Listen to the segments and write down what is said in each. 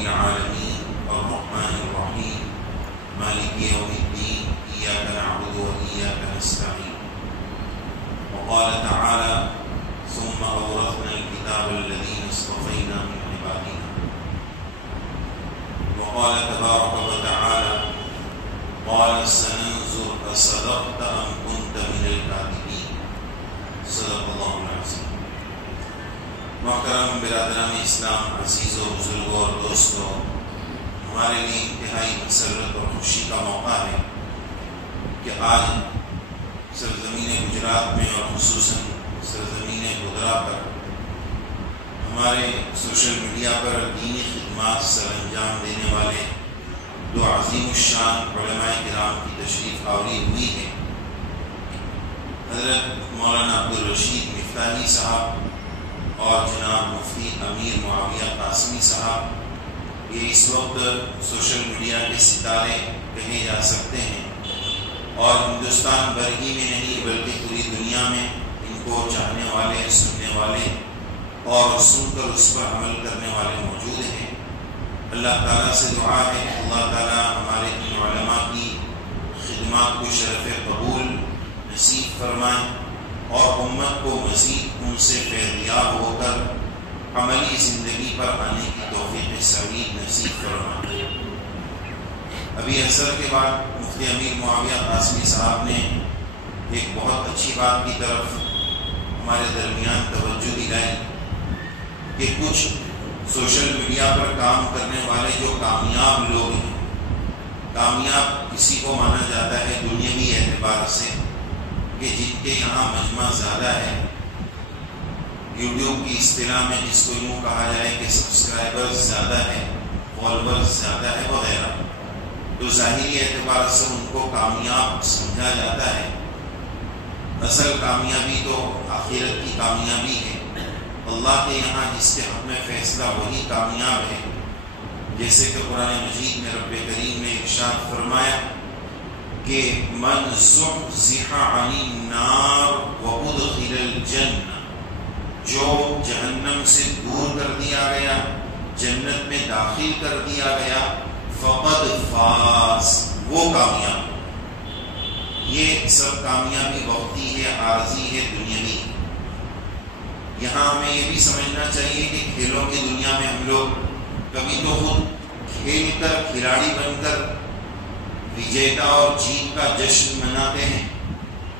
العالمين الرحمن الرحيم مالك يوم الدين إياك نعبد وإياك نستعين. وقال تعالى ثم أورثنا الكتاب الذين اصطفينا من عبادنا. وقال تبارك وتعالى قال سننظر أصدقت أم كنت من الكاذبين. صدق الله العظيم. محترم برادران اسلام، عزیزوں، بزرگوں اور دوستوں، ہمارے لیے انتہائی مسرت اور خوشی کا موقع ہے کہ آج سرزمین گجرات میں اور خصوصاً سرزمین گودرا پر ہمارے سوشل میڈیا پر دینی خدمات سر انجام دینے والے دو عظیم الشان علماء کرام کی تشریف آوری ہوئی ہے۔ حضرت مولانا عبدالرشید مفتاحی صاحب اور جناب مفتی امیر معاویہ قاسمی صاحب، یہ اس وقت سوشل میڈیا کے ستارے کہے جا سکتے ہیں اور ہندوستان بھر ہی میں نہیں بلکہ پوری دنیا میں ان کو چاہنے والے، سننے والے اور سن کر اس پر عمل کرنے والے موجود ہیں۔ اللہ تعالیٰ سے دعا ہے کہ اللہ تعالیٰ ہمارے ان علماء کی خدمات کو شرف قبول نصیب فرمائیں اور امت کو مزید ان سے فیضیاب ہو کر عملی زندگی پر آنے کی توفیق سعید نصیب فرمائیں۔ ابھی عصر کے بعد مفتی امیر معاویہ قاسمی صاحب نے ایک بہت اچھی بات کی طرف ہمارے درمیان توجہ دلائی کہ کچھ سوشل میڈیا پر کام کرنے والے جو کامیاب لوگ ہیں، کامیاب کسی کو مانا جاتا ہے دنیاوی اعتبار سے کہ جن کے یہاں مجمع زیادہ ہے، یوٹیوب کی اصطلاح میں جس کو یوں کہا جائے کہ سبسکرائبرز زیادہ ہے، فالوورز زیادہ ہے وغیرہ، تو ظاہری اعتبار سے ان کو کامیاب سمجھا جاتا ہے۔ اصل کامیابی تو آخرت کی کامیابی ہے۔ اللہ کے یہاں جس کے حق میں فیصلہ وہی کامیاب ہے، جیسے کہ قرآن مجید میں رب کریم نے ارشاد فرمایا کہ من زحزح عن النار وادخل الجنہ، جو جہنم سے دور کر دیا گیا، جنت میں داخل کر دیا گیا، فقد فاز، وہ کامیاب۔ یہ سب کامیابی وقتی ہے، عارضی ہے، دنیاوی۔ یہاں ہمیں یہ بھی سمجھنا چاہیے کہ کھیلوں کی دنیا میں ہم لوگ کبھی تو خود کھیل کر کھلاڑی بن کر وجیتا اور جیت کا جشن مناتے ہیں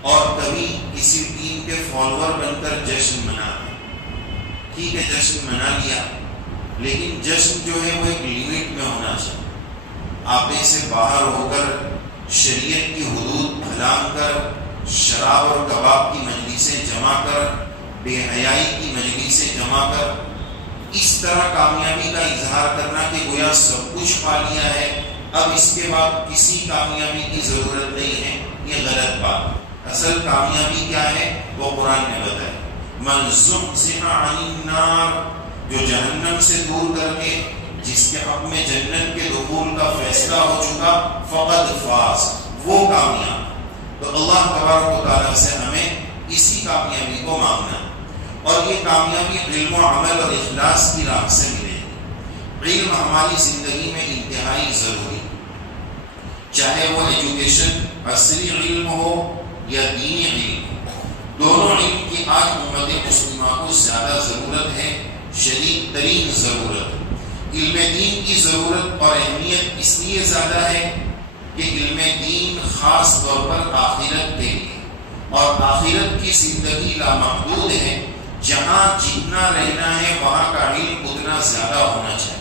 اور کبھی کسی ٹیم کے فالوور بن کر جشن مناتے ہیں۔ ٹھیک ہے، جشن منا لیا، لیکن جشن جو ہے وہ ایک لیمٹ میں ہونا چاہیے۔ آپے سے باہر ہو کر شریعت کی حدود پھلانگ کر شراب اور کباب کی مجلسیں جمع کر، بے حیائی کی مجلسیں جمع کر اس طرح کامیابی کا اظہار کرنا کہ گویا سب کچھ پا لیا ہے، اب اس کے بعد کسی کامیابی کی ضرورت نہیں ہے، یہ غلط بات ہے۔ اصل کامیابی کیا ہے وہ قرآن نے بتایا، من زحزح عن النار، جو جہنم سے دور کر کے جس کے حق میں جنت کے دخول کا فیصلہ ہو چکا، فقد فاز، وہ کامیاب۔ تو اللہ تبارک و تعالیٰ سے ہمیں اسی کامیابی کو مانگنا ہے، اور یہ کامیابی علم و عمل اور اخلاص کی راہ سے ملے گی۔ علم ہماری زندگی میں انتہائی ضروری، چاہے وہ ایجوکیشن عصری علم ہو یا دینی علم ہو، دونوں علم کی آج امت مسلمہ کو زیادہ ضرورت ہے، شدید ترین ضرورت ہے۔ علم دین کی ضرورت اور اہمیت اس لیے زیادہ ہے کہ علم دین خاص طور پر آخرت کے لیے، اور آخرت کی زندگی لامحدود ہے، جہاں جتنا رہنا ہے وہاں کا علم اتنا زیادہ ہونا چاہیے۔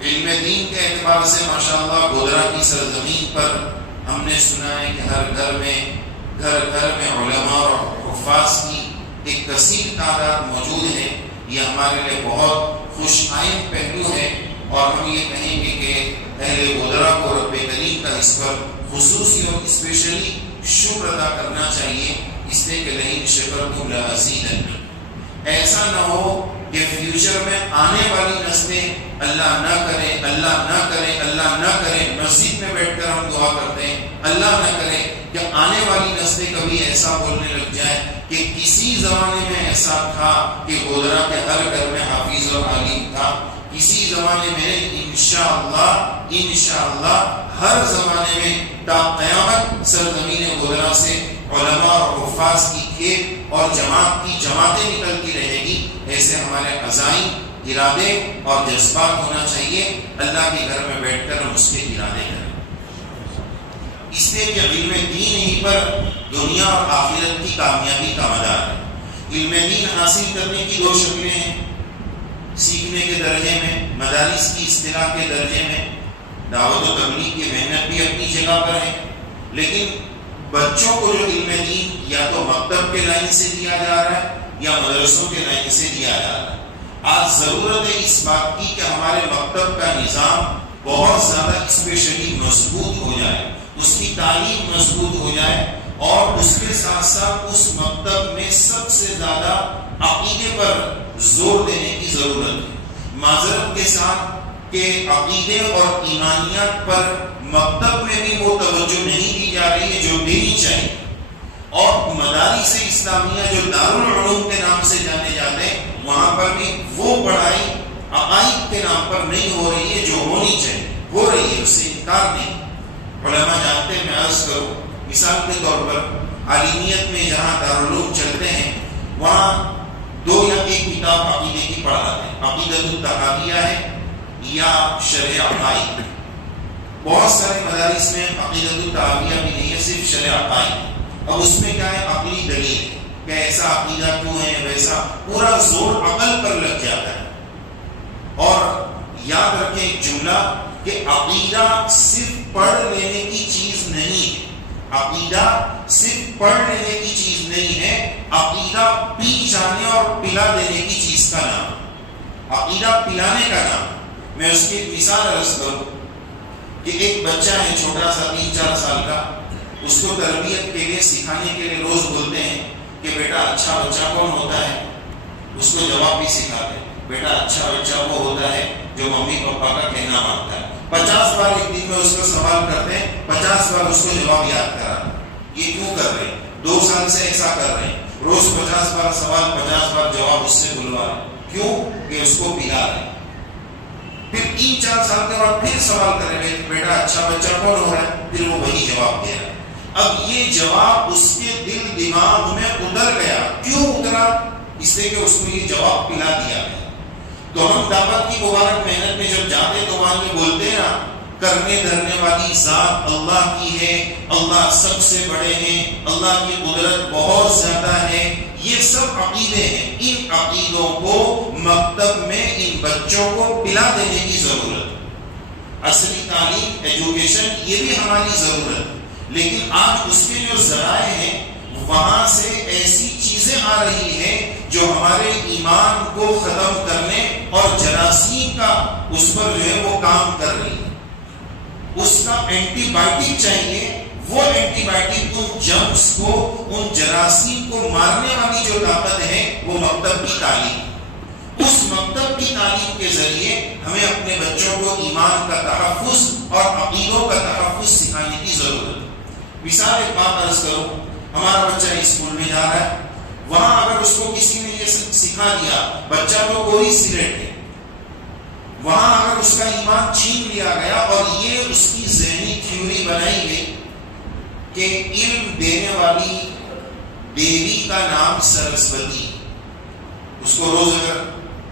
علم دین کے اعتبار سے ماشاءاللہ گودرا کی سرزمین پر ہم نے سنا ہے کہ ہر گھر میں علماء اور حفاظ کی ایک کثیر تعداد موجود ہے۔ یہ ہمارے لیے بہت خوش آئند پہلو ہے، اور ہم یہ کہیں گے کہ اہل گودرا کو رب کریم کا اس پر خصوصی اور اسپیشلی شکر ادا کرنا چاہیے، اس لیے کہ لئن شکرتم لأزیدنکم۔ ایسا نہ ہو کہ فیوچر میں آنے والی نسلیں اللہ نہ کرے، اللہ نہ کرے، اللہ نہ کرے، مسجد میں بیٹھ کر ہم دعا کرتے ہیں، اللہ نہ کرے کہ آنے والی نسلیں کبھی ایسا بولنے لگ جائیں کہ کسی زمانے میں ایسا تھا کہ گودرا کے ہر گھر میں حافظ اور عالم تھا، کسی زمانے میں انشاءاللہ ہر زمانے میں تا قیامت سرزمین گودرا سے علماء اور حفاظ کی کھیپ اور جماعتیں نکلتی رہے گی. ایسے ہمارے عزائم، ارادے اور جذبات ہونا چاہیے. اللہ کے گھر میں بیٹھ کر ہم اس کے ارادے کریں، اس لیے کہ علم دین ہی پر دنیا اور آخرت کی کامیابی کا مدار ہے. علم دین حاصل کرنے کی دو شکلیں ہیں، سیکھنے کے درجے میں، مدارس کی اصطلاح کے درجے میں. دعوت و تبلیغ کی محنت بھی اپنی جگہ پر ہے، لیکن بچوں کو جو علم دین یا تو مکتب کے لائن سے دیا جا رہا ہے یا مدرسوں کے لائن سے دیا جا رہا ہے. آج ضرورت ہے اس بات کی کہ ہمارے مکتب کا نظام بہت زیادہ اسپیشلی مضبوط ہو جائے، اس کی تعلیم مضبوط ہو جائے، اور اس کے ساتھ ساتھ اس مکتب میں سب سے زیادہ عقیدے پر زور دینے کی ضرورت ہے. معذرت کے ساتھ کہ عقیدے اور ایمانیات پر مکتب میں بھی وہ توجہ نہیں دی جا رہی ہے جو دینی چاہیے، اور مدارس اسلامیہ جو دارالعلوم کے نام سے جانے جاتے ہیں وہاں پر بھی وہ پڑھائی عقائد کے نام پر نہیں ہو رہی ہے جو ہونی چاہیے. ہو رہی ہے، اس سے انکار نہیں. علماء جانتے ہیں، میں عرض کروں مثال کے طور پر عالمیت میں جہاں دارالعلوم چلتے ہیں وہاں 2 یا 1 کتاب عقیدے کی پڑھاتے ہیں. عقیدۃ الطحاویہ ہے یا شرح عقائد. بہت سارے مدارس میں عقیدۃ الطحاویہ بھی نہیں ہے، صرف شرح عقائد. اب اس میں کیا ہے؟ عقلی دلیل کہ ایسا عقیدہ کیوں ہے، ویسا، پورا زور عقل پر لگ جاتا ہے. اور یاد رکھیں ایک جملہ کہ عقیدہ صرف پڑھ لینے کی چیز نہیں ہے. عقیدہ صرف پڑھ لینے کی چیز نہیں ہے، عقیدہ پی جانے اور پلا دینے کی چیز کا نام. عقیدہ پلانے کا نام. میں اس کی ایک مثال عرض کروں کہ ایک بچہ ہے چھوٹا سا 3-4 سال کا، اس کو تربیت کے لیے سکھانے کے لیے روز بولتے ہیں کہ بیٹا اچھا بچہ کون ہوتا ہے؟ اس کو جواب بھی سکھاتے ہیں، بیٹا اچھا بچہ وہ ہوتا ہے جو ممی پاپا کا کہنا مانتا ہے. 50 بار ایک دن میں اس کو سوال کرتے ہیں، 50 بار اس کو جواب یاد کرا. یہ کیوں کر رہے ہیں؟ 2 سال سے ایسا کر رہے ہیں، روز 50 بار سوال، 50 بار جواب اس سے بلوا رہے. کیوں؟ کہ اس کو پلا رہے. پھر 3-4 سال کے بعد پھر سوال کریں گے، بیٹا اچھا بچہ کون ہو رہا ہے؟ پھر وہ وہی جواب دے رہا ہے. اب یہ جواب اس کے دل دماغ میں اتر گیا. کیوں اترا؟ اس لیے کہ اس کو یہ جواب پلا دیا گیا. تو ہم دعوت کی مبارک محنت میں جب جاتے تو وہاں یہ بولتے ہیں نا، کرنے دھرنے والی ذات اللہ کی ہے، اللہ سب سے بڑے ہیں، اللہ کی قدرت بہت زیادہ ہے. یہ سب عقیدے ہیں. ان عقیدوں کو مکتب میں ان بچوں کو پلا دینے کی ضرورت. اصلی تعلیم، ایجوکیشن، یہ بھی ہماری ضرورت. لیکن آج اس کے جو ذرائع ہیں وہاں سے ایسی چیزیں آ رہی ہیں جو ہمارے ایمان کو ختم کرنے اور جراثیم کا اس پر جو ہے وہ کام کر رہی ہے. اس کا اینٹی بائیوٹک چاہیے. وہ اینٹی بائیوٹک ان جرمز کو، ان جراثیم کو مارنے والی جو طاقت ہے وہ مکتب کی تعلیم. اس مکتب کی تعلیم کے ذریعے ہمیں اپنے بچوں کو ایمان کا تحفظ اور عقیدوں کا تحفظ سکھانے کی ضرورت ہے. مثال ایک بات عرض کرو، ہمارا بچہ اسکول میں جا رہا ہے، وہاں اگر اس کو کسی نے یہ سکھا دیا بچہ تو کوئی سگریٹ ہے، وہاں اگر اس کا ایمان چھین لیا گیا اور یہ اس کی ذہنی تھیوری بنائی گئی کہ علم دینے والی دیوی کا نام سرسوتی، اس کو روز اگر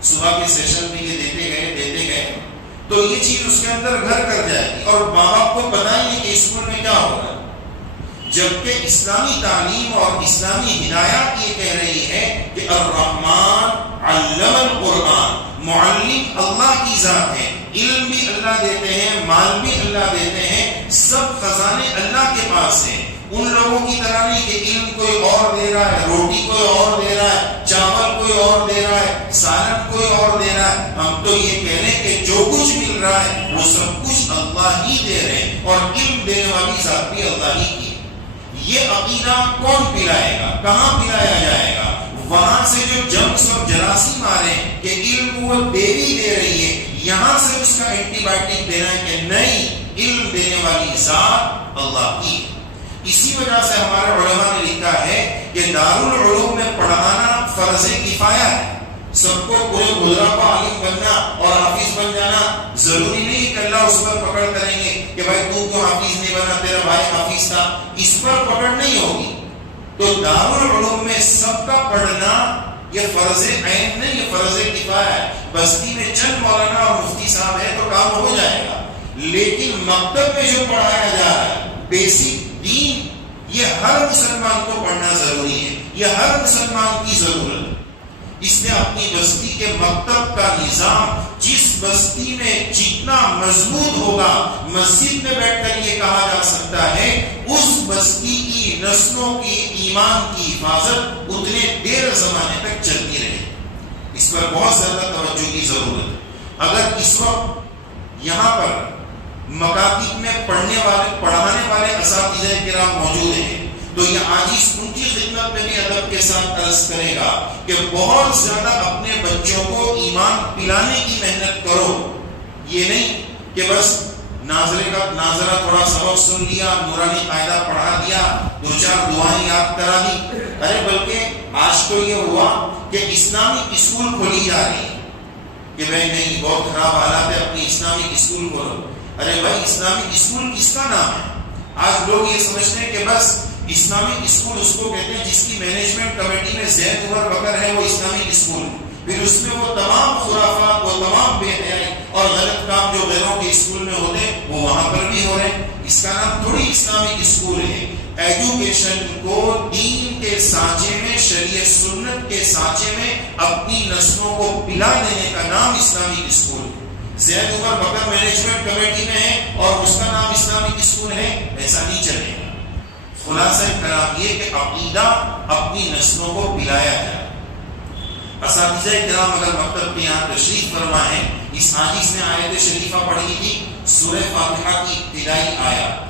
صبح کے سیشن میں یہ دیتے گئے تو یہ چیز اس کے اندر گھر کر جائے گی اور ماں باپ کو پتہ ہی نہیں کہ اسکول میں کیا ہوگا. جبکہ اسلامی تعلیم اور اسلامی ہدایات یہ کہہ رہی ہے کہ الرحمن علم القرآن، معلم اللہ کی ذات ہے. علم بھی اللہ دیتے ہیں، مال بھی اللہ دیتے ہیں، سب خزانے اللہ کے پاس ہیں. ان لوگوں کی طرح نہیں کہ علم کوئی اور دے رہا ہے، روٹی کوئی اور دے رہا ہے، چاول کوئی اور دے رہا ہے، سالن کوئی اور دے رہا ہے. ہم تو یہ کہہ رہے ہیں کہ جو کچھ مل رہا ہے وہ سب کچھ اللہ ہی دے رہے ہیں، اور علم دینے والی ذات بھی اللہ ہی کی. یہ عقیدہ کون پلائے گا؟ کہاں پلایا جائے گا؟ وہاں سے جو جرمز اور جراثیم آ رہے ہیں کہ علم وہ دیوی دے رہی ہے، یہاں سے اس کا اینٹی بائیوٹک دینا ہے کہ نہیں، علم دینے والی ذات اللہ کی. اسی وجہ سے ہمارے علماء نے لکھا ہے کہ دارالعلوم میں پڑھانا فرض کفایہ ہے. سب کو کوئی گزرا کو عالم بننا اور حافظ بن جانا ضروری نہیں کہ اللہ اس پر پکڑ کریں گے کہ بھائی تو کیوں حافظ نہیں بنا، تیرا بھائی حافظ تھا، اس پر پکڑ نہیں ہوگی. تو دارالعلوم میں سب کا پڑھنا یہ فرض عین نہیں، یہ فرض کفایہ ہے. بستی میں چند مولانا اور مفتی صاحب ہے تو کام ہو جائے گا، لیکن مکتب میں جو پڑھایا جا رہا ہے بیسک دین، یہ ہر مسلمان کو پڑھنا ضروری ہے، یہ ہر مسلمان کی ضرورت ہے. اس نے اپنی بستی کے مکتب کا نظام جس بستی میں جتنا مضبوط ہوگا، مسجد میں بیٹھ کر یہ کہا جا سکتا ہے اس بستی کی نسلوں کی ایمان کی حفاظت اتنے دیر زمانے تک چلتی رہے. اس پر بہت زیادہ توجہ کی ضرورت ہے. اگر اس وقت یہاں پر مکاتب میں پڑھانے والے اساتذہ کرام موجود ہیں تو یہ عاجز ان کی خدمت میں بھی ادب کے ساتھ عرض کرے گا کہ بہت زیادہ اپنے بچوں کو ایمان پلانے کی محنت کرو. یہ نہیں کہ بس ناظرہ تھوڑا سبق سن لیا، نورانی قاعدہ پڑھا دیا، 2-4 دعائیں یاد کرا دی. ارے بلکہ آج تو یہ ہوا کہ اسلامک اسکول کھولی جا رہی ہے کہ بھائی نہیں بہت خراب حالات ہے، اپنی اسلامک اسکول کھولو. ارے بھائی اسلامک اسکول کس کا نام ہے؟ آج لوگ یہ سمجھتے ہیں کہ بس اسلامک اسکول اس کو کہتے ہیں جس کی مینجمنٹ کمیٹی میں زید عمر بکر ہے، وہ اسلامک اسکول. پھر اس میں وہ تمام خرافات، وہ تمام بے حیائی اور غلط کام جو غیروں کے اسکول میں ہوتے ہیں وہ وہاں پر بھی ہو رہے ہیں. اس کا نام تھوڑی اسلامک اسکول ہے. ایجوکیشن کو دین کے سانچے میں، شریعت سنت کے سانچے میں اپنی نسلوں کو پلا دینے کا نام اسلامک اسکول ہے. زید عمر بکر مینجمنٹ کمیٹی میں ہے اور اس کا نام اسلامک اسکول ہے، ایسا نہیں چلے گا. خلاصہ کلام یہ کہ عقیدہ اپنی نسلوں کو پلایا جائے. اساتذہ کرام اگر مکتب کے یہاں تشریف فرما ہے، اس حدیث میں آیت شریفہ پڑھی تھی سورہ فاتحہ کی ابتدائی آیات.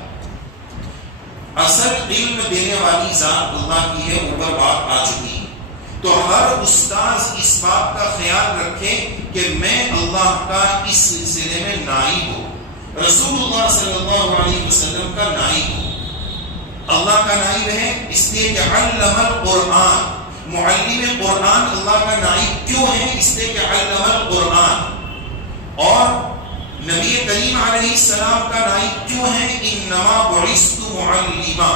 اصل علم دینے والی ذات اللہ کی ہے، اوپر بات آ چکی ہے. تو ہر استاذ اس بات کا خیال رکھے کہ میں اللہ کا اس سلسلے میں نائب ہوں، رسول اللہ صلی اللہ علیہ وسلم کا نائب ہوں. اللہ کا نائب ہے اس لیے کہ علم القرآن، معلم قرآن اللہ کا نائب کیوں ہے؟ اس لیے کہ علم القرآن. اور نبی کریم علیہ السلام کا نائب کیوں ہے؟ انما بعثت معلما.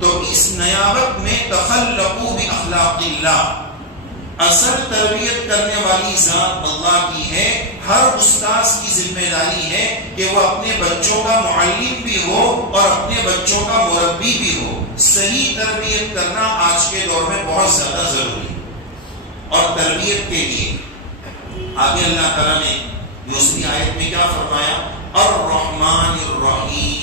تو اس نیابت میں تخلقوا باخلاق اللہ، اصل تربیت کرنے والی ذات اللہ کی ہے. ہر استاذ کی ذمہ داری ہے کہ وہ اپنے بچوں کا معلم بھی ہو اور اپنے بچوں کا مربی بھی ہو. صحیح تربیت کرنا آج کے دور میں بہت زیادہ ضروری ہے. اور تربیت کے لیے آگے اللہ تعالیٰ نے دوسری آیت میں کیا فرمایا؟ الرحمن الرحیم.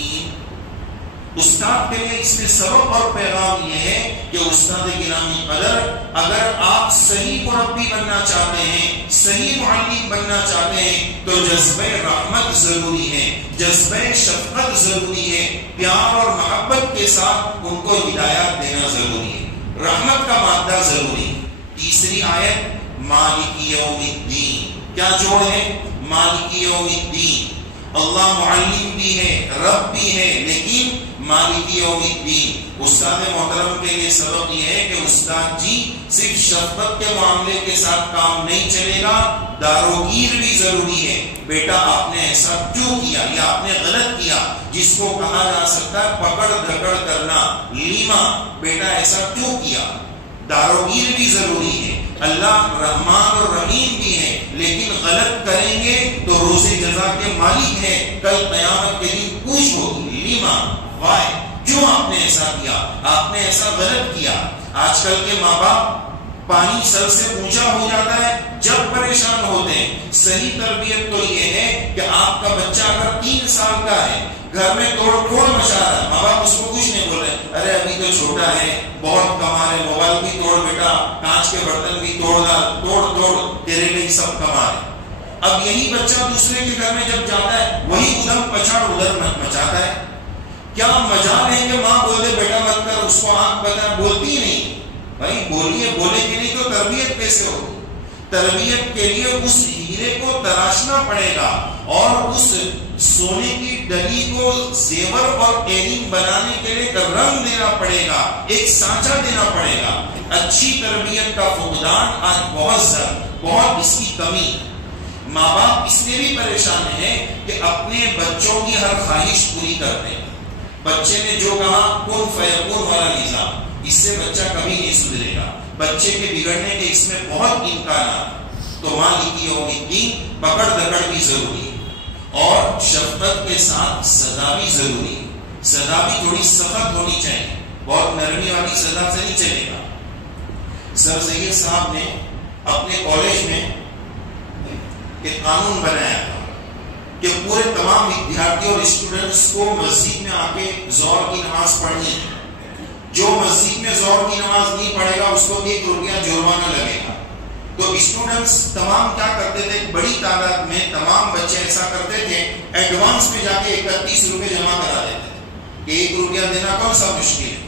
استاد کے لیے اس میں سبق اور پیغام یہ ہے کہ استاد گرامی قدر، اگر آپ صحیح مربی بننا چاہتے ہیں، صحیح معلم بننا چاہتے ہیں تو جذبہ رحمت ضروری ہے، جذبہ شفقت ضروری ہے، پیار اور محبت کے ساتھ ان کو ہدایات دینا ضروری ہے، رحمت کا مادہ ضروری ہے. تیسری آیت مالک یوم الدین. کیا جوڑ ہے؟ مالک یوم الدین. اللہ معلم بھی ہے، رب بھی ہے، لیکن مالک یوم الدین. استاد محترم کے لیے سبق یہ ہے کہ استاد جی صرف شفقت کے معاملے کے ساتھ کام نہیں چلے گا، داروگیر بھی ضروری ہے. بیٹا آپ نے ایسا کیوں کیا یا آپ نے غلط کیا، جس کو کہا جا سکتا ہے پکڑ دھکڑ کرنا، لیما، بیٹا ایسا کیوں کیا، داروگیر بھی ضروری ہے. اللہ رحمان اور رحیم بھی ہے، لیکن غلط کریں گے تو روز جزا کے مالک ہے، کل قیامت کے دن پوچھ ہوگی. لیما، وائے، کیوں آپ نے ایسا کیا، آپ نے ایسا غلط کیا. آج کل کے ماں باپ پانی سر سے اونچا ہو جاتا ہے جب پریشان ہوتے ہیں. صحیح تربیت تو یہ ہے کہ آپ کا بچہ اگر 3 سال کا ہے، گھر میں توڑ پھوڑ مچا رہا ہے، ماں باپ اس کو کچھ نہیں بول رہے، ارے ابھی تو چھوٹا ہے، بہت کما رہے، موبائل بھی توڑ بیٹا، کانچ کے برتن بھی توڑ تیرے لیے سب کما رہے. اب یہی بچہ دوسرے کے گھر میں جب جاتا ہے وہی ادھر پچھاڑ ادھر مچاتا ہے. کیا مجال ہے کہ ماں بولے بیٹا مت کر، اس کو آنکھ بتا، بولتی نہیں. بھائی بولیے، بولے کہ نہیں تو تربیت کیسے ہوگی؟ تربیت کے لیے اس ہیرے کو تراشنا پڑے گا اور اس سونے کی ڈلی کو زیور اور ایرنگ بنانے کے لیے رنگ دینا پڑے گا، ایک سانچہ دینا پڑے گا. اچھی تربیت کا فقدان آج بہت اس کی کمی ہے. ماں باپ اس میں بھی پریشان ہیں کہ اپنے بچوں کی ہر خواہش پوری کرتے ہیں. بچے نے جو کہا کن فیکون والا نظام، اس سے بچہ کبھی نہیں سدھرے گا. بچے کے بگڑنے کے اس میں بہت امکانات. تو مالک یوم الدین پکڑ دکڑ بھی ضروری ہے اور شفقت کے ساتھ سزا بھی ضروری ہے. سزا بھی تھوڑی سخت ہونی چاہیے، بہت نرمی والی سزا سے نہیں چلے گا. سر سید صاحب نے اپنے کالج میں ایک قانون بنایا تھا کہ پورے تمام ودیارتھی اور اسٹوڈنٹس کو مسجد میں آ کے ظہر کی نماز پڑھنی ہے. جو مسجد میں ظہر کی نماز نہیں پڑھے گا اس کو 1 روپیہ جرمانہ لگے گا. تو اسٹوڈنٹس تمام کیا کرتے تھے، بڑی تعداد میں تمام بچے ایسا کرتے تھے، ایڈوانس میں جا کے 31 روپے جمع کرا دیتے تھے کہ 1 روپیہ دینا کون سا مشکل ہے.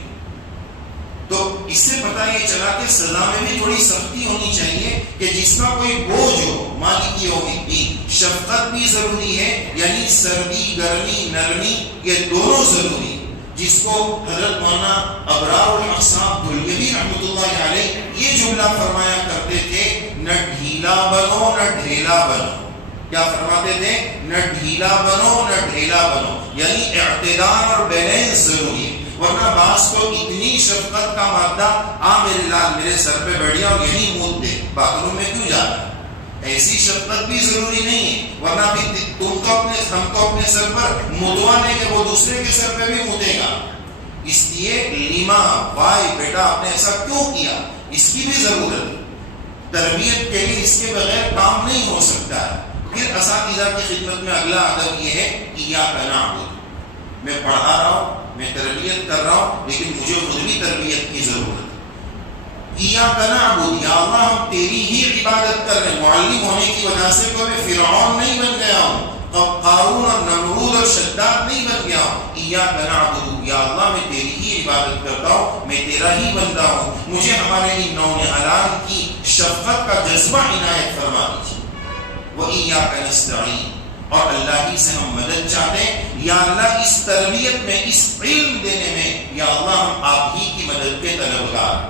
تو اس سے پتہ یہ چلا کہ سزا میں بھی تھوڑی سختی ہونی چاہیے کہ جس کا کوئی بوجھ ہو. مالک یوم الدین شفقت بھی ضروری ہے، یعنی سردی گرمی نرمی یہ دونوں ضروری. جس کو حضرت مولانا ابرار الحق صاحب دہلوی رحمۃ اللہ علیہ یہ جملہ فرمایا کرتے تھے، نہ ڈھیلا بنو نہ ڈھیلا بنو. کیا فرماتے تھے؟ نہ ڈھیلا بنو نہ ڈھیلا بنو، یعنی اعتدال اور بیلنس ضروری ہے. ورنہ بعض کو اتنی شفقت کا مادہ میرے لال میرے سر پہ بیٹھیا اور یہی مود دے، باتھ روم میں کیوں جا رہا ہے. ایسی شفقت بھی ضروری نہیں ہے، ورنہ بھی ہم تو اپنے سر پر مدوا دیں کہ وہ دوسرے کے سر پہ بھی مودے گا. اس لیے لیما بھائی بیٹا آپ نے ایسا کیوں کیا، اس کی بھی ضرورت ہے. تربیت کے لیے اس کے بغیر کام نہیں ہو سکتا ہے. پھر اساتذہ کی خدمت میں اگلا ادب یہ ہے کہ ایاک نعبد، میں پڑھا رہا ہوں، میں تربیت کر رہا ہوں، لیکن مجھے خود بھی تربیت کی ضرورت ہے. ایاک نعبد، یا اللہ ہم تیری ہی عبادت کر رہے ہیں. معلم ہونے کی وجہ سے کوئی میں فرعون نہیں بن گیا ہوں، قارون اور نمرود اور شداد نہیں بن گیا ہوں. ایاک نعبد، یا اللہ میں تیری ہی عبادت کرتا ہوں، میں تیرا ہی بندہ ہوں. مجھے ہمارے ان نونہالان کی شفقت کا جذبہ عنایت فرما دیجیے. وَإِيَّاكَ نَسْتَعِينُ، اور اللہ ہی سے ہم مدد چاہتے ہیں. یا اللہ اس تربیت میں، اس علم دینے میں، یا اللہ ہم آپ ہی کی مدد کے طلبگار.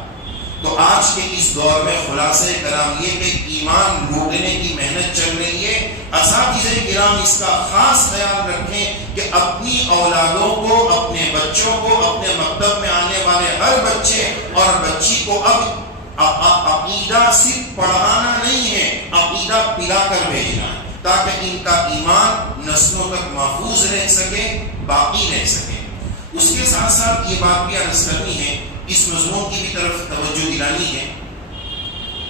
تو آج کے اس دور میں خلاصہ کرام یہ کہ ایمان لوٹنے کی محنت چل رہی ہے. اساتذہ کرام اس کا خاص خیال رکھیں کہ اپنی اولادوں کو، اپنے بچوں کو، اپنے مکتب میں آنے والے ہر بچے اور بچی کو اب عقیدہ صرف پڑھانا نہیں ہے، عقیدہ پلا کر بھیجنا ہے تاکہ ان کا ایمان نسلوں تک محفوظ رہ سکے، باقی رہ سکے. اس کے ساتھ ساتھ یہ بات بھی عرض کرنی ہے، اس مضمون کی بھی طرف توجہ دلانی ہے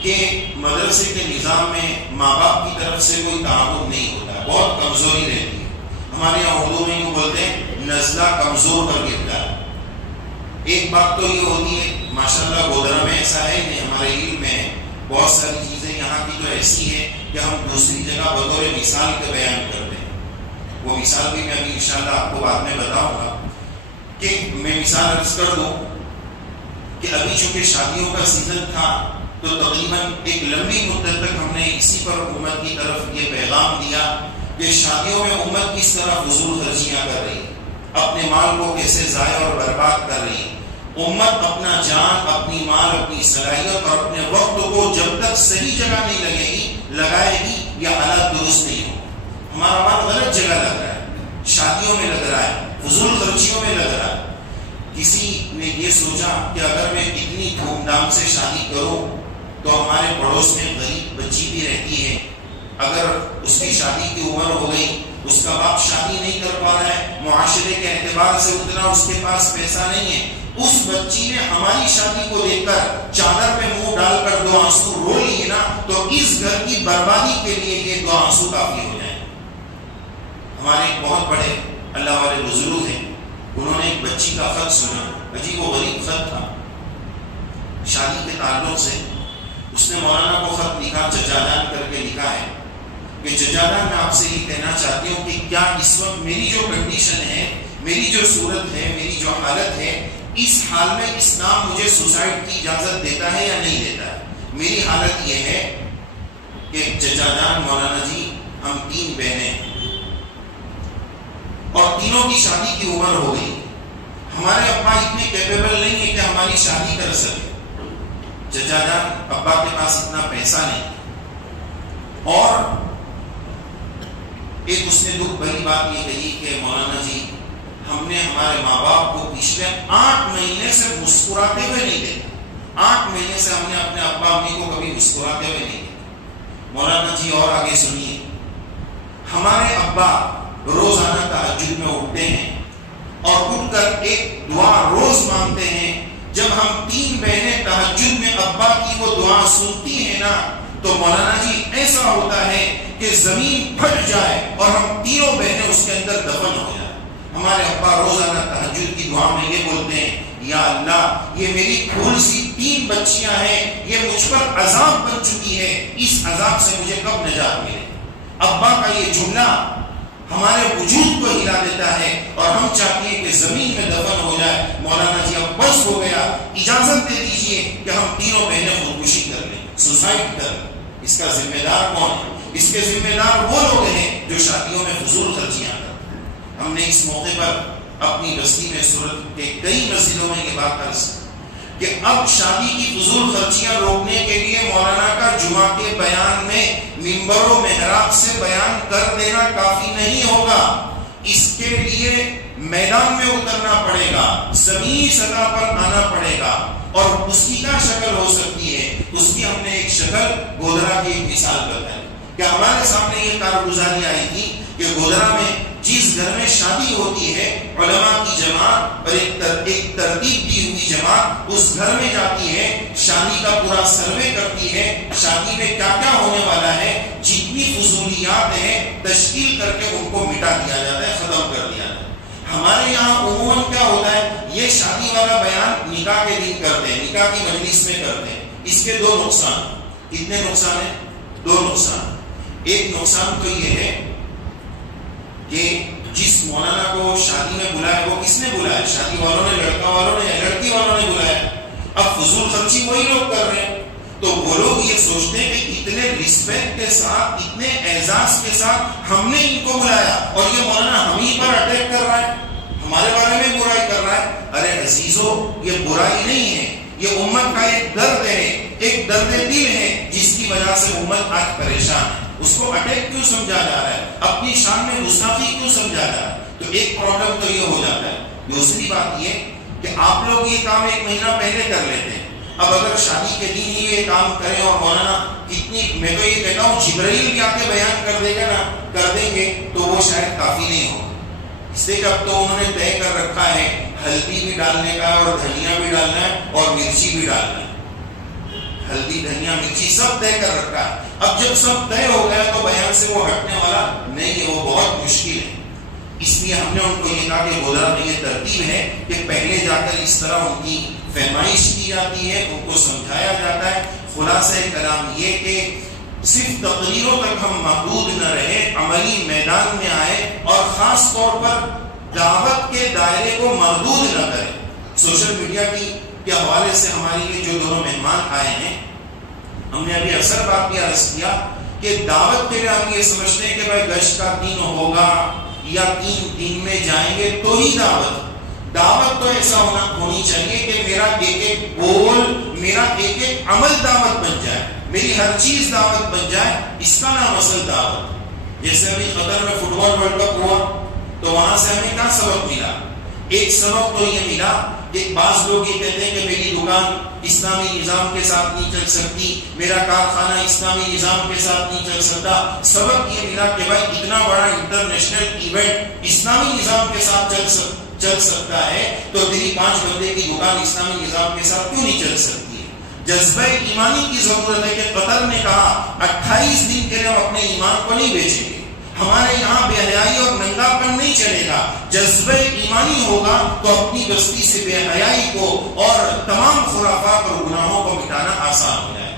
کہ مدرسے کے نظام میں ماں باپ کی طرف سے کوئی تعاون نہیں ہوتا، بہت کمزوری رہتی ہے. ہمارے یہاں اردو میں وہ بولتے ہیں نزلہ کمزور پر گرتا ہے. ایک بات تو یہ ہوتی ہے، ماشاءاللہ گودرا میں ایسا ہے نہیں، ہمارے علم میں بہت ساری چیزیں یہاں کی تو ایسی ہے کہ ہم دوسری جگہ بطور مثال کے بیان کرتے ہیں. وہ مثال بھی میں ابھی انشاءاللہ آپ کو بعد میں بتاؤں گا. کہ میں مثال عرض کر دوں کہ ابھی چونکہ شادیوں کا سیزن تھا تو تقریباً ایک لمبی مدت تک ہم نے اسی پر حکومت کی طرف یہ پیغام دیا کہ شادیوں میں امت کس طرح فضول خرچیاں کر رہی، اپنے مال کو کیسے ضائع اور برباد کر رہی. امت اپنا جان، اپنی مال، اپنی صلاحیت اور اپنے وقت کو جب تک صحیح جگہ نہیں لگائے گی یا حالات درست نہیں ہو. ہمارا مال غلط جگہ لگ رہا ہے، شادیوں میں لگ رہا ہے، فضول خرچیوں میں لگ رہا ہے. کسی نے یہ سوچا کہ اگر میں اتنی دھوم دھام سے شادی کروں تو ہمارے پڑوس میں غریب بچی بھی رہتی ہے، اگر اس کی شادی کی عمر ہو گئی، اس کا باپ شادی نہیں کر پا رہا ہے، معاشرے کے اعتبار سے اتنا اس کے پاس پیسہ نہیں ہے، اس بچی نے ہماری شادی کو دیکھ کر چادر پہ منہ ڈال کر 2 آنسو رو لیے نا، تو اس گھر کی بربادی کے لیے یہ 2 آنسو کافی ہو جائیں. ہمارے ایک بہت بڑے اللہ والے بزرگ ہیں، انہوں نے ایک بچی کا خط سنا، عجیب و غریب خط تھا شادی کے تعلق سے. اس نے مولانا کو خط لکھا، چچا جان کر کے لکھا ہے کہ چچا جان میں آپ سے یہ کہنا چاہتی ہوں کہ کیا اس وقت میری جو کنڈیشن ہے، میری جو صورت ہے، میری جو حالت ہے، اس حال میں اسلام مجھے سوسائڈ کی اجازت دیتا ہے یا نہیں دیتا ہے. میری حالت یہ ہے کہ چچا جان مولانا جی ہم 3 بہنیں اور تینوں کی شادی کی عمر ہو گئی، ہمارے ابا اتنے کیپیبل نہیں ہے کہ ہماری شادی کر سکے. چچا جان ابا کے پاس اتنا پیسہ نہیں، اور ایک اس نے دکھ بھری بات یہ کہی کہ مولانا جی ہم نے ہمارے ماں باپ کو پچھلے 8 مہینے سے مسکراتے ہوئے نہیں دیکھا، 8 مہینے سے ہم نے اپنے ابا امی کو کبھی مسکراتے ہوئے نہیں دیکھا۔ مولانا جی اور آگے سنیے، ہمارے ابا روزانہ تہجد میں اٹھتے ہیں اور اٹھ کر ایک دعا روز مانگتے ہیں، جب ہم 3 بہنیں تہجد میں ابا کی وہ دعا سنتی ہیں نا تو مولانا جی ایسا ہوتا ہے کہ زمین پھٹ جائے اور ہم تینوں بہنیں اس کے اندر دفن ہو جائیں۔ ہمارے ابا روزانہ تہجد کی دعا میں یہ بولتے ہیں، یا اللہ یہ میری پھول سی 3 بچیاں ہیں، یہ مجھ پر عذاب بن چکی ہے، اس عذاب سے مجھے کب نجات ملے۔ ابا کا یہ جملہ ہمارے وجود کو ہلا دیتا ہے اور ہم چاہتے ہیں کہ زمین میں دفن ہو جائے۔ مولانا جی اب بس ہو گیا، اجازت دے دیجئے کہ ہم تینوں بہنیں خودکشی کر لیں، سوسائڈ کر لیں۔ اس کا ذمہ دار کون ہے؟ اس کے ذمہ دار وہ لوگ ہیں جو شادیوں میں فضول خرچیاں کرتے ہیں۔ ہم نے اس موقع پر اپنی بستی میں صورت کے کئی مسجدوں میں یہ بات عرض کہ اب شادی کی فضول خرچیاں روکنے کے لیے مولانا کا جمعہ کے بیان میں منبر و محراب سے بیان کر دینا کافی نہیں ہوگا، اس کے لیے میدان میں اترنا پڑے گا، زمینی سطح پر آنا پڑے گا۔ اور اس کی کیا شکل ہو سکتی ہے؟ اس کی ہم نے ایک شکل گودرا کی ایک مثال بتائی کہ ہمارے سامنے یہ کارگزاری آئی تھی کہ گودرا میں جس گھر میں شادی ہوتی ہے علماء کی جماعت اور ایک ترتیب دی ہوئی جماعت اس گھر میں جاتی ہے، شادی کا پورا سروے کرتی ہے، شادی میں کیا کیا ہونے والا ہے، جتنی فضولیات ہیں تشکیل کر کے ان کو مٹا دیا جاتا ہے، ختم کر دیا جاتا ہے۔ ہمارے یہاں عموماً کیا ہوتا ہے، یہ شادی والا بیان نکاح کے دن کرتے ہیں، نکاح کی مجلس میں کرتے ہیں۔ اس کے 2 نقصان، کتنے نقصان ہیں؟ 2 نقصان۔ ایک نقصان تو یہ ہے کہ جس مولانا کو شادی میں بلایا وہ کس نے بلایا؟ شادی والوں نے، لڑکا والوں نے، لڑکی والوں نے بلایا۔ اب فضول خرچی وہی لوگ کر رہے ہیں، تو وہ لوگ یہ سوچتے ہیں کہ اتنے رسپیکٹ کے ساتھ، اتنے اعزاز کے ساتھ ہم نے ان کو بلایا اور یہ مولانا ہم ہی پر اٹیک کر رہا ہے، ہمارے بارے میں برائی کر رہا ہے۔ ارے عزیزو، یہ برائی نہیں ہے، یہ امت کا ایک درد ہے، ایک درد دل ہے جس کی وجہ سے امت آج پریشان ہے۔ اس کو اٹیک کیوں سمجھا جا رہا ہے؟ اپنی شان میں گستاخی کیوں سمجھا جا رہا ہے؟ تو ایک پرابلم تو یہ ہو جاتا ہے۔ دوسری بات یہ کہ آپ لوگ یہ کام 1 مہینہ پہلے کر لیتے ہیں، اب اگر شادی کے دن ہی یہ کام کریں اور مولانا اتنی، میں تو یہ کہتا ہوں جبرائیل بھی آ کے بیان کر دے گا نا، کر دیں گے تو وہ شاید کافی نہیں ہوگا۔ اس سے کہ اب تو انہوں نے طے کر رکھا ہے ہلدی بھی ڈالنے کا اور دھنیا بھی ڈالنا ہے اور مرچی بھی ڈالنا ہے، ہلدی دھنیا مرچی سب طے کر رکھا ہے۔ اب جب سب طے ہو گیا تو بیان سے وہ ہٹنے والا نہیں ہے، وہ بہت مشکل ہے۔ اس لیے ہم نے ان کو یہ کہا کہ گودرا میں یہ ترتیب ہے کہ پہلے جا کر اس طرح ان کی فرمائش کی جاتی ہے، ان کو سمجھایا جاتا ہے۔ خلاصہ کلام یہ کہ صرف تقریروں تک ہم محدود نہ رہے، عملی میدان میں آئے اور خاص طور پر دعوت کے دائرے کو محدود نہ کریں۔ سوشل میڈیا کے حوالے سے ہمارے لیے جو دونوں مہمان آئے ہیں، ہم نے ابھی اکثر بات بھی عرض کیا کہ دعوت کے لیے ہم یہ سمجھتے ہیں کہ بھائی گشت کا دن ہوگا یا 3 دن میں جائیں گے تو ہی دعوت تو ایسا ہونی چاہیے کہ میرا ایک بول، میرا ایک عمل دعوت بن جائے، میری ہر چیز دعوت بن جائے، اس کا نام اصل دعوت۔ جیسے ابھی قطر میں فٹ بال ورلڈ کپ ہوا تو وہاں سے ہمیں کیا سبق ملا؟ ایک سبق تو یہ ملا کہ بعض لوگ یہ کہتے ہیں کہ میری دکان اسلامی نظام کے ساتھ نہیں چل سکتی، میرا کارخانہ اسلامی نظام کے ساتھ نہیں چل سکتا۔ سبق یہ ملا کہ بھائی اتنا بڑا انٹرنیشنل ایونٹ اسلامی نظام کے ساتھ چل سکتا ہے تو تیری 5 بندے کی دکان اسلامی نظام کے ساتھ کیوں نہیں چل سکتی ہے؟ جذبہ ایمانی کی ضرورت ہے کہ قطر نے کہا 28 دن کے لیے ہم اپنے ایمان کو نہیں بیچیں گے، ہمارے یہاں بے حیائی اور ننگا پن نہیں چلے گا۔ جذبہ ایمانی ہوگا تو اپنی بستی سے بے حیائی کو اور تمام خرافات اور گناہوں کو مٹانا آسان ہو جائے۔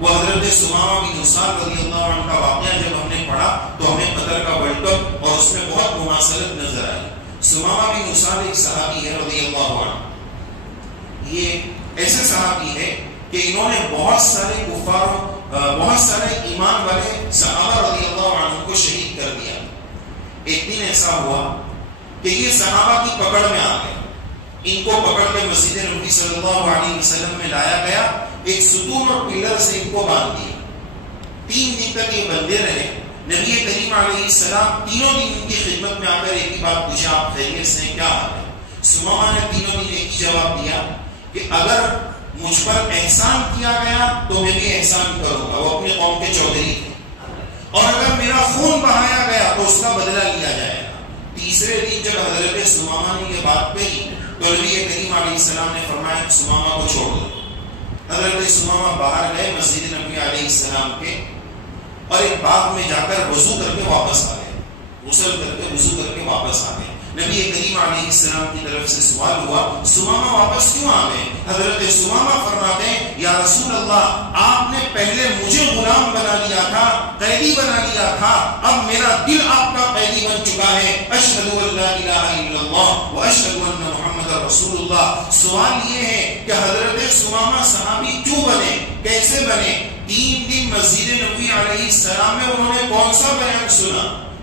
وہ حضرت سمامہ بن اسال رضی اللہ عنہ کا واقعہ جب ہم نے پڑھا تو ہمیں قطر کا ورلڈ کپ اور اس میں بہت مماثلت نظر آئی۔ سمامہ بن اسال ایک صحابی ہے رضی اللہ عنہ، یہ ایسے صحابی ہے کہ انہوں نے بہت سارے ایمان والے صحابہ رضی اللہ عنہ کو شہید کر دیا۔ ایک دن ایسا ہوا کہ یہ صحابہ کی پکڑ میں آ گئے ان کو پکڑ کے مسجد نبوی صلی اللہ علیہ وسلم میں لایا گیا، ایک ستون اور پلر سے ان کو باندھ دیا، 3 دن تک یہ بندے رہے۔ نبی کریم علیہ السلام تینوں دن ان کی خدمت میں آ کر ایک ہی بات پوچھا، آپ خیریت سے کیا حال ہے؟ سمامہ نے تینوں دن ایک ہی جواب دیا کہ اگر مجھ پر احسان کیا گیا تو میں بھی احسان کروں گا، وہ اپنے قوم کے چودھری تھے، اور اگر میرا خون بہایا گیا تو اس کا بدلہ لیا جائے گا۔ تیسرے دن جب حضرت سمامہ نے یہ بات کہی تو نبی کریم علیہ السلام نے فرمایا سمامہ کو چھوڑ دو۔ حضرت سمامہ باہر گئے مسجد نبی علیہ السلام کے، اور ایک باغ میں جا کر وضو کر کے واپس آ گئے، غسل کر کے وضو کر کے واپس آ گئے۔ نبی کریم علیہ السلام کی طرف سے سوال ہوا سمامہ واپس کیوں آ گئے؟ حضرت سمامہ فرماتے ہیں یا رسول اللہ، آپ نے پہلے مجھے غلام بنا لیا تھا، قیدی بنا لیا تھا، اب میرا دل آپ کا قیدی بن چکا ہے۔ اشہد ان لا الہ الا اللہ واشہد ان محمد رسول اللہ۔ سوال یہ ہے کہ حضرت سمامہ صحابی کیوں بنے، کیسے بنے؟ 3 دن مسجد نبوی علیہ السلام میں انہوں نے کون سا بیان سنا؟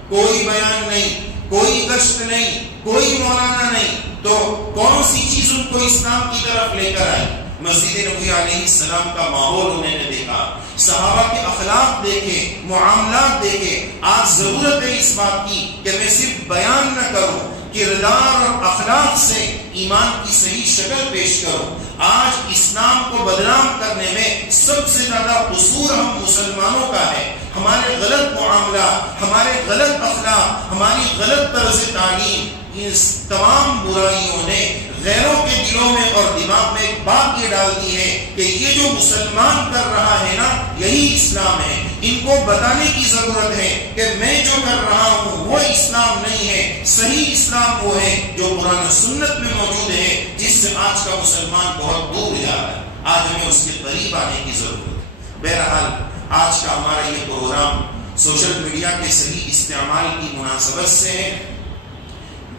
کوئی بیان نہیں، کوئی گشت نہیں، کوئی مولانا نہیں، تو کون سی چیز ان کو اسلام کی طرف لے کر آئی؟ مسجد نبوی علیہ السلام کا ماحول انہوں نے دیکھا، صحابہ کے اخلاق دیکھے، معاملات دیکھے۔ آج ضرورت ہے اس بات کی کہ میں صرف بیان نہ کروں، کردار اور اخلاق سے ایمان کی صحیح شکل پیش کروں۔ آج اسلام کو بدنام کرنے میں سب سے زیادہ قصور ہم مسلمانوں کا ہے۔ ہمارے غلط معاملات، ہمارے غلط اخلاق، ہماری غلط طرز تعلیم، ان تمام برائیوں نے غیروں کے دلوں میں اور دماغ میں ایک بات یہ ڈال دی ہے کہ یہ جو مسلمان کر رہا ہے نا، یہی اسلام ہے۔ ان کو بتانے کی ضرورت ہے کہ میں جو کر رہا ہوں وہ اسلام نہیں ہے، صحیح اسلام وہ ہے جو قرآن و سنت میں موجود ہے، جس سے آج کا مسلمان بہت دور جا رہا ہے۔ آج ہمیں اس کے قریب آنے کی ضرورت ہے۔ بہرحال آج کا ہمارا یہ پروگرام سوشل میڈیا کے صحیح استعمال کی مناسبت سے ہے۔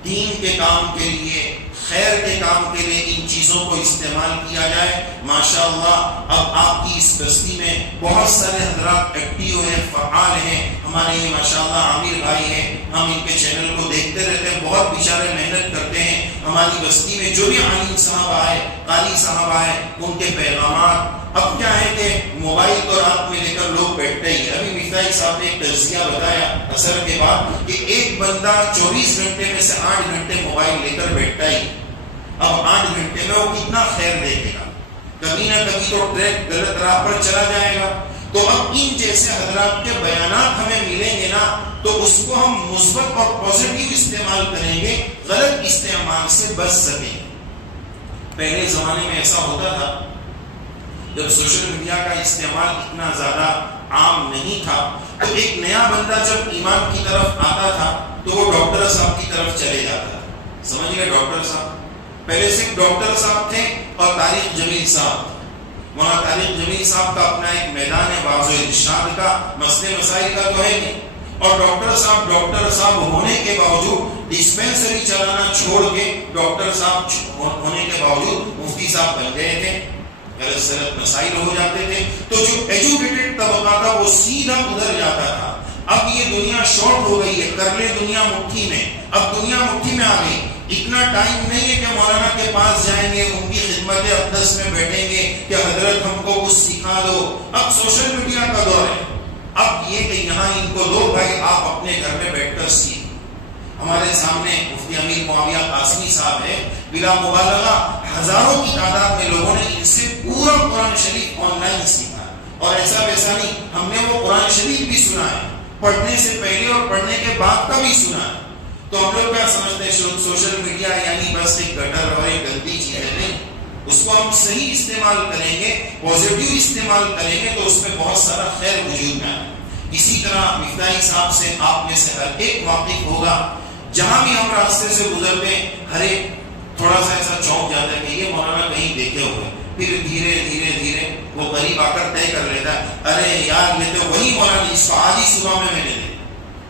دین کے کام کے لیے، خیر کے کام کے لیے ان چیزوں کو استعمال کیا جائے۔ ماشاءاللہ اب آپ کی اس بستی میں بہت سارے حضرات ایکٹیو ہیں، فعال ہیں۔ ہمارے یہ ماشاءاللہ عامر بھائی ہیں، ہم ان کے چینل کو دیکھتے رہتے ہیں، بہت بیچارے محنت کرتے ہیں۔ ہماری بستی میں جو بھی عالم صاحب آئے، قاری صاحب آئے، ان کے پیغامات اب کیا ہے کہ موبائل کو رات میں لے کر لوگ بیٹھتے ہی۔ ابھی مفتاحی صاحب نے ایک تجزیہ بتایا اثر کے بعد کہ ایک بندہ 24 گھنٹے میں سے 8 گھنٹے موبائل لے کر بیٹھتا ہی۔ اب 8 گھنٹے میں وہ کتنا خیر دیکھے گا؟ کبھی نہ کبھی تو ٹریک غلط راہ پر چلا جائے گا۔ تو اب ان جیسے حضرات کے بیانات ہمیں ملیں گے نا، تو اس کو ہم مثبت اور پازیٹیو استعمال کریں گے، غلط استعمال سے بچ سکیں۔ پہلے زمانے میں ایسا ہوتا تھا جب سوشل میڈیا کا استعمال اتنا زیادہ عام نہیں تھا، تو ایک نیا بندہ جب ایمان کی طرف آتا تھا تو وہ ڈاکٹر صاحب کی طرف چلے جاتا تھا۔ سمجھ گئے؟ ڈاکٹر صاحب پہلے صرف ڈاکٹر صاحب تھے اور طارق جمیل صاحب۔ وہاں طارق جمیل صاحب کا اپنا ایک میدان ہے، بعض ارشاد کا، مسئلے مسائل کا تو ہے نہیں، اور ڈاکٹر صاحب ہونے کے باوجود ڈسپینسری چلانا چھوڑ کے ڈاکٹر صاحب ہونے کے باوجود مفتی صاحب بن گئے تھے، غلط مسائل ہو جاتے تھے۔ تو جو ایجوکیٹڈ طبقہ تھا وہ سیدھا ادھر جاتا تھا۔ اب یہ دنیا شارٹ ہو گئی ہے، کر لے دنیا مٹھی میں، اب دنیا مٹھی میں آ گئی۔ اتنا ٹائم نہیں ہے کہ مولانا کے پاس جائیں گے، ان کی خدمت اقدس میں بیٹھیں گے کہ حضرت ہم کو کچھ سکھا دو۔ اب سوشل میڈیا کا دور ہے، اب یہ کہ یہاں ان کو دو بھائی آپ اپنے گھر میں بیٹھ کر سیکھ۔ ہمارے سامنے مفتی امیر معاویہ قاسمی صاحب ہیں، بلا مبالغہ ہزاروں کی تعداد میں لوگوں نے ان سے پورا قرآن شریف آن لائن سیکھا، اور ایسا ویسا نہیں، ہم نے وہ قرآن شریف بھی سنا ہے، پڑھنے سے پہلے اور پڑھنے کے بعد کا بھی سنا ہے۔ تو ہم لوگ کیا سمجھتے ہیں سوشل میڈیا یعنی بس ایک گٹر اور ایک گندی چیز ہے؟ نہیں، اس کو ہم صحیح استعمال کریں گے، پازیٹیو استعمال کریں گے تو اس میں بہت سارا خیر وجود میں آئے۔ اسی طرح مفتاحی صاحب سے آپ میں سے ہر ایک واقف ہوگا، جہاں بھی ہم راستے سے گزرتے ہیں ہر ایک تھوڑا سا ایسا چونک جاتا ہے کہ یہ مولانا کہیں دیکھے ہوئے، پھر دھیرے دھیرے دھیرے وہ قریب آ کر طے کر لیتا ہے، ارے یار یہ تو وہی مولانا جس کو آج ہی صبح میں نے دیکھا۔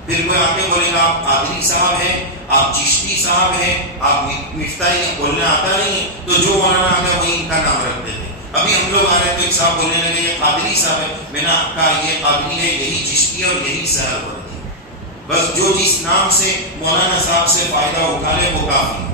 پھر کوئی آ کے بولے گا آپ قادری صاحب ہیں، آپ چشتی صاحب ہیں، آپ مفتاحی بولنے آتا نہیں ہے، تو جو مولانا آ گیا وہی ان کا نام رکھ دیتے۔ ابھی ہم لوگ آ رہے تو ایک صاحب بولنے لگے یہ قادری صاحب ہے، میں نے کہا یہ قادری ہے، یہی چشتی ہے اور یہی سحر پڑتی ہے۔ بس جو جس نام سے مولانا صاحب سے فائدہ اٹھا لے وہ کافی ہے۔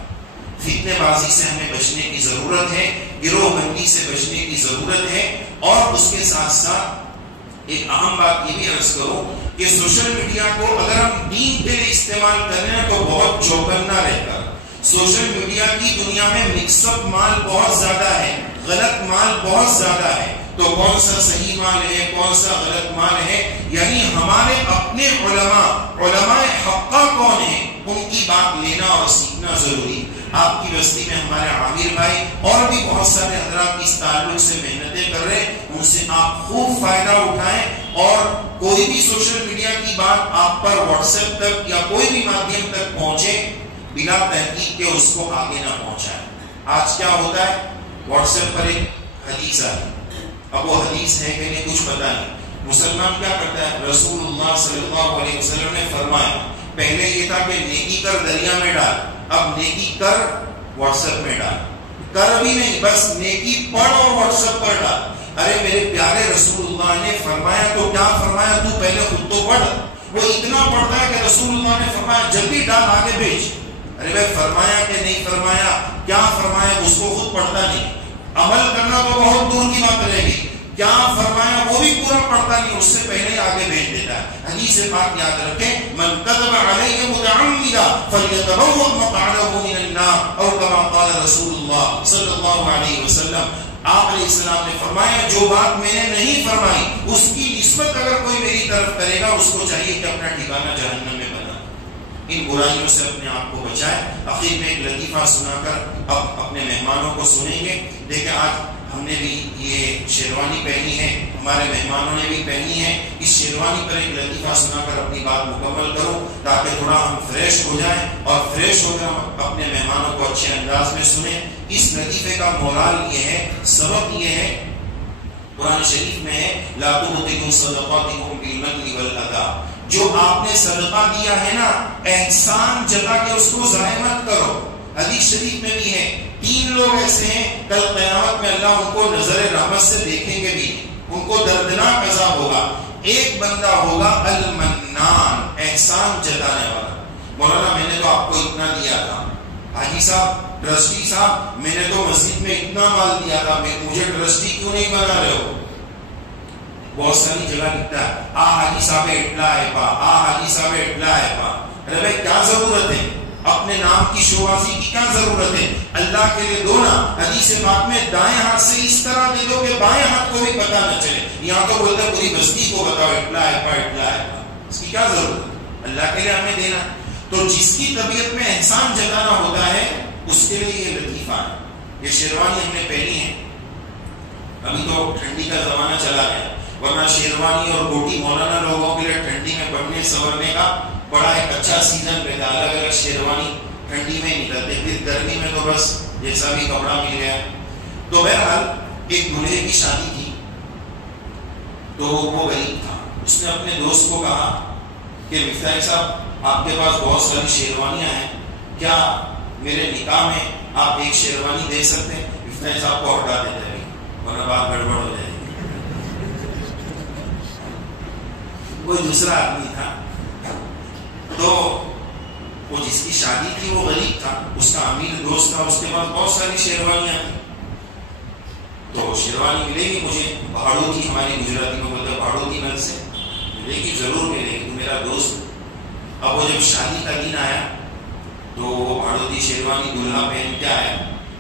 فتنے بازی سے ہمیں بچنے کی ضرورت ہے، گروہ بندی سے بچنے کی ضرورت ہے. اور اس کے ساتھ ساتھ ایک اہم بات یہ بھی عرض کروں کہ سوشل میڈیا کو اگر ہم دین کے لیے استعمال کریں تو بہت چوکنا رہ کر. سوشل میڈیا کی دنیا میں مکس اپ مال بہت زیادہ ہے، غلط مال بہت زیادہ ہے. تو کون سا صحیح مال ہے، کون سا غلط مال ہے، یعنی ہمارے اپنے علماء حقہ کون ہیں، ان کی بات لینا اور سیکھنا ضروری. آپ کی بستی میں ہمارے عامر بھائی اور بھی بہت سارے حضرات اس تعلق سے محنتیں کر رہے ہیں، ان سے آپ خوب فائدہ اٹھائیں. اور کوئی بھی سوشل میڈیا کی بات آپ پر واٹس ایپ تک یا کوئی بھی مادھیم تک پہنچے، بلا تحقیق کے اس کو آگے نہ پہنچائیں. آج کیا ہوتا ہے، واٹس ایپ پر ایک حدیث آئی، اب وہ حدیث ہے کہ نہیں کچھ پتا نہیں. مسلمان کیا کرتا ہے، رسول اللہ صلی اللہ علیہ وسلم نے فرمایا، پہلے یہ تھا کہ نیکی کر دریا میں ڈال، اب نیکی کر واٹس ایپ میں ڈال. کر بھی نہیں، بس نیکی پڑھ اور واٹس ایپ پر ڈال. ارے میرے پیارے رسول اللہ نے فرمایا تو کیا فرمایا، تو پہلے خود تو پڑھ. وہ اتنا پڑھتا ہے کہ رسول اللہ نے فرمایا جلدی ڈال آگے بھیج. ارے بھائی فرمایا کہ نہیں فرمایا، کیا فرمایا اس کو خود پڑھتا نہیں. عمل کرنا تو بہت دور کی بات رہے گی، کیا فرمایا وہ بھی پورا پڑھتا نہیں، اس سے پہلے ہی آگے بھیج دیتا ہے. حدیث پاک یاد رکھیں، من کذب علی متعمدا فلیتبوأ مقعده من النار او کما قال رسول اللہ صلی اللہ علیہ وسلم. آپ علیہ السلام نے فرمایا جو بات میں نے نہیں فرمائی اس کی نسبت اگر کوئی میری طرف کرے گا، اس کو چاہیے کہ اپنا ٹھکانہ جہنم میں بنا، ان برائیوں سے اپنے آپ کو بچائے. آخر میں ایک لطیفہ سنا کر اب اپنے مہمانوں کو سنیں گے. دیکھیں آج ہم نے بھی یہ شیروانی پہنی ہے، ہمارے مہمانوں نے بھی پہنی ہے. اس شیروانی پر ایک لطیفہ سنا کر اپنی بات مکمل کروں تاکہ تھوڑا ہم فریش ہو جائیں اور فریش ہو کر اپنے مہمانوں کو اچھے انداز میں سنیں. اس لطیفے کا مورال یہ ہے، سبق یہ ہے، قرآن شریف میں ہے لا تبطلوا صدقاتکم بالمن والاذى. جو آپ نے صدقہ دیا ہے نا، احسان جتا کے اس کو ضائع مت کرو. حدیث شریف میں بھی ہے 3 لوگ ایسے ہیں کل قیامت میں اللہ ان کو نظر رحمت سے دیکھیں گے بھی، ان کو دردناک عذاب ہوگا. ایک بندہ ہوگا المنان، احسان جتانے والا. مولانا میں نے تو آپ کو اتنا دیا تھا، حاجی صاحب ٹرسٹی صاحب میں نے تو مسجد میں اتنا مال دیا تھا، مجھے ٹرسٹی کیوں نہیں بنا رہے ہو. بہت ساری جگہ لکھتا ہے آ حاجی صاحب اٹلا ہے پا، آ حاجی صاحب اٹلا ہے پا. ارے بھائی کیا ضرورت ہے، اپنے نام کی شوبازی کی کیا ضرورت ہے. اللہ کے لیے دو نا. حدیث پاک میں دائیں ہاتھ سے اس طرح دے دو کہ بائیں ہاتھ کو بھی پتہ نہ چلے. یہاں تو بولتا ہے پوری بستی کو بتاؤ اٹلا ہے پا اٹلا ہے پا. اس کی کیا ضرورت ہے، اللہ کے لیے ہمیں دینا. تو جس کی طبیعت میں احسان جتانا ہوتا ہے اس کے لیے یہ لطیفہ ہے. یہ شیروانی ہم نے پہنی ہے، ابھی تو ٹھنڈی کا زمانہ چلا گیا، ورنہ شیروانی اور کوٹی مولانا لوگوں کے لیے ٹھنڈی میں پڑھنے سورنے کا بڑا ایک اچھا سیزن رہتا. الگ الگ شیروانی ٹھنڈی میں نکلتے، پھر گرمی میں تو بس جیسا بھی کپڑا مل گیا. تو بہرحال ایک دلہے کی شادی تھی، تو وہ غریب تھا. اس نے اپنے دوست کو کہا کہ مفتاح صاحب آپ کے پاس بہت ساری شیروانیاں ہیں، کیا میرے نکاح میں آپ ایک شیروانی دے سکتے ہیں. مفتاح صاحب کو ہٹا دیتے ہیں ورنہ بات گڑبڑ ہو جائے گی. کوئی دوسرا آدمی تھا، تو وہ جس کی شادی تھی وہ غریب تھا، اس کا امیر دوست تھا، اس کے پاس بہت ساری شیروانیاں تھیں. تو شیروانی ملے گی مجھے، پہاڑوں کی، ہماری گجراتی میں بولتے پہاڑوں کی نل سے ملے گی، ضرور ملے گی، تو میرا دوست. اب وہ جب شادی کا دن آیا تو وہ پہاڑوں کی شیروانی دلہا پہن کے آیا.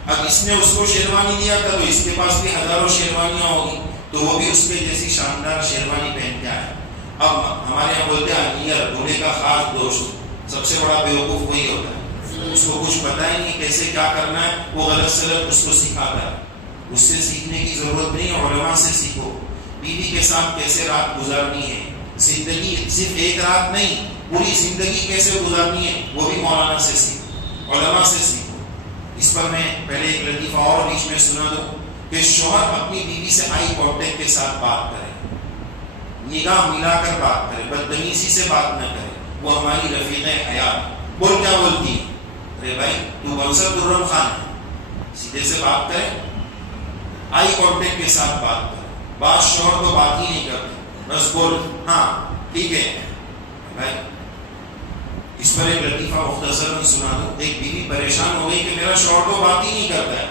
اب اس نے اس کو شیروانی دیا تھا تو اس کے پاس بھی ہزاروں شیروانیاں ہوگی، تو وہ بھی اس کے جیسی شاندار شیروانی پہن کے آیا. اب ہمارے یہاں بولتے ہیں امیر، دولہے کا خاص دوست، سب سے بڑا بیوقوف وہی ہوتا ہے. اس کو کچھ پتا ہی نہیں کیسے کیا کرنا ہے، وہ غلط سلط اس کو سکھاتا ہے. اس سے سیکھنے کی ضرورت نہیں، علماء سے سیکھو. بیوی کے ساتھ کیسے رات گزارنی ہے، زندگی صرف ایک رات نہیں، پوری زندگی کیسے گزارنی ہے، وہ بھی مولانا سے سیکھو، علماء سے سیکھو. اس پر میں پہلے ایک لطیفہ اور بیچ میں سنا دوں کہ شوہر اپنی بیوی سے آئی کانٹیکٹ کے ساتھ بات کرے، نگاہ ملا کر بات کرے، بدتمیزی سے بات نہ کرے. وہ ہماری رفیق حیات. بول کیا بولتی، ارے بھائی تو کون سا درم خان ہے، سیدھے سے بات کرے، آئی کانٹیکٹ کے ساتھ بات کرے. بعض شوہر تو بات ہی نہیں کرتے، بس بول ہاں ٹھیک ہے بھائی. اس پر ایک لطیفہ مختصراً سنا دوں. ایک بیوی پریشان ہو گئی کہ میرا شوہر تو بات ہی نہیں کرتا ہے.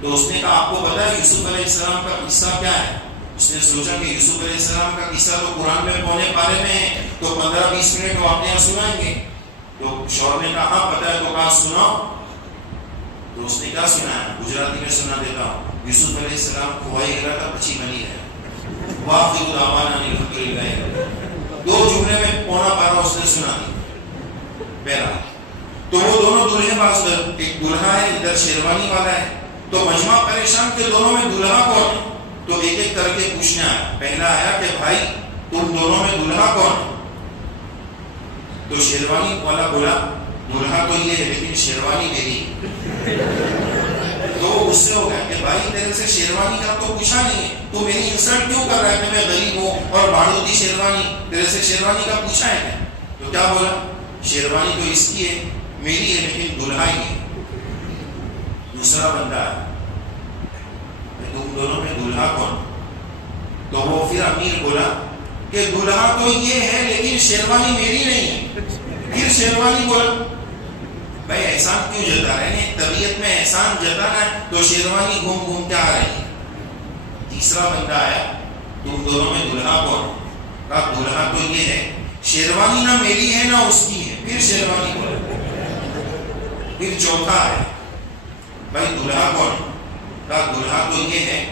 تو اس نے کہا آپ کو پتا ہے یوسف علیہ السلام کا قصہ کیا ہے؟ اس نے سوچا کہ یوسف علیہ السلام کا قصہ تو قرآن میں پونے پارے میں ہے، تو 15-20 منٹ واقعہ سنائیں گے. تو شوہر نے کہا ہاں پتا ہے. تو کہا سناؤ. تو اس نے کیا سنایا؟ گجراتی میں سنا دیتا ہوں. یوسف علیہ السلام کھوائی گرا تھا پچی بنی ہے. واقعی دعوانا الحمدللہ. 2 جملے میں پونا پارا اس نے سنا دی. پہلا تو وہ دونوں دلہے پاس، ایک دلہا ہے ادھر شیروانی والا ہے. تو مجمع پریشان کہ دونوں میں دلہا کون ہے؟ تو ایک ایک کر کے پوچھنا ہے. پہلا آیا کہ بھائی تم دونوں میں دلہا کون ہے؟ تو شیروانی والا بولا دلہا تو یہ ہے لیکن شیروانی میری. تو وہ غصے ہو گیا کہ بھائی تیرے سے شیروانی کا تو پوچھا نہیں ہے، تو میری انسلٹ کیوں کر رہا ہے کہ میں غریب ہوں اور بھاڑوتی شیروانی، تیرے سے شیروانی کا پوچھا ہے کیا؟ تو کیا بولا؟ شیروانی تو اس کی ہے، میری ہے لیکن دلہا ہی ہے. دوسرا بندہ ہے تم دونوں میں دلہا کون؟ تو وہ پھر امیر بولا کہ دلہا تو یہ ہے لیکن شیروانی میری نہیں ہے. پھر شیروانی بولا بھائی احسان کیوں جتا رہے ہیں؟ طبیعت میں احسان جتانا ہے تو شیروانی گھوم گھوم کے آ رہی ہے. تیسرا بندہ آیا تم دونوں میں دلہا کون؟ کہا دلہا تو یہ ہے، شیروانی نہ میری ہے نہ اس کی ہے. پھر شیروانی بولا. پھر چوتھا ہے بھائی دلہا کون؟ کہا دلہا تو یہ ہے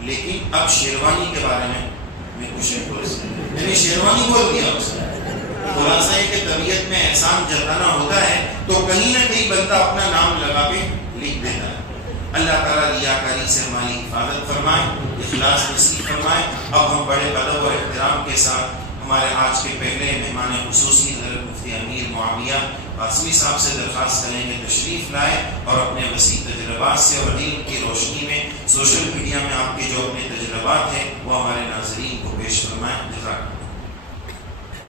لیکن اب شیروانی کے بارے میں کچھ نہیں بول سکتا. یعنی شیروانی بول دیا اس نے. خلاصہ ہے کہ طبیعت میں احسان جتانا ہوتا ہے تو کہیں نہ کہیں بندہ اپنا نام لگا کے لکھ دیتا ہے. اللہ تعالیٰ ریاکاری سے ہماری حفاظت فرمائے، اخلاص نصیب فرمائے. اب ہم بڑے ادب اور احترام کے ساتھ ہمارے آج کے پہلے مہمان خصوصی حضرت مفتی امیر معاویہ قاسمی صاحب سے درخواست کریں گے تشریف لائے اور اپنے وسیع تجربات سے اور علم کی روشنی میں سوشل میڈیا میں آپ کے جو اپنے تجربات ہیں وہ ہمارے ناظرین کو پیش فرمائیں. جزاک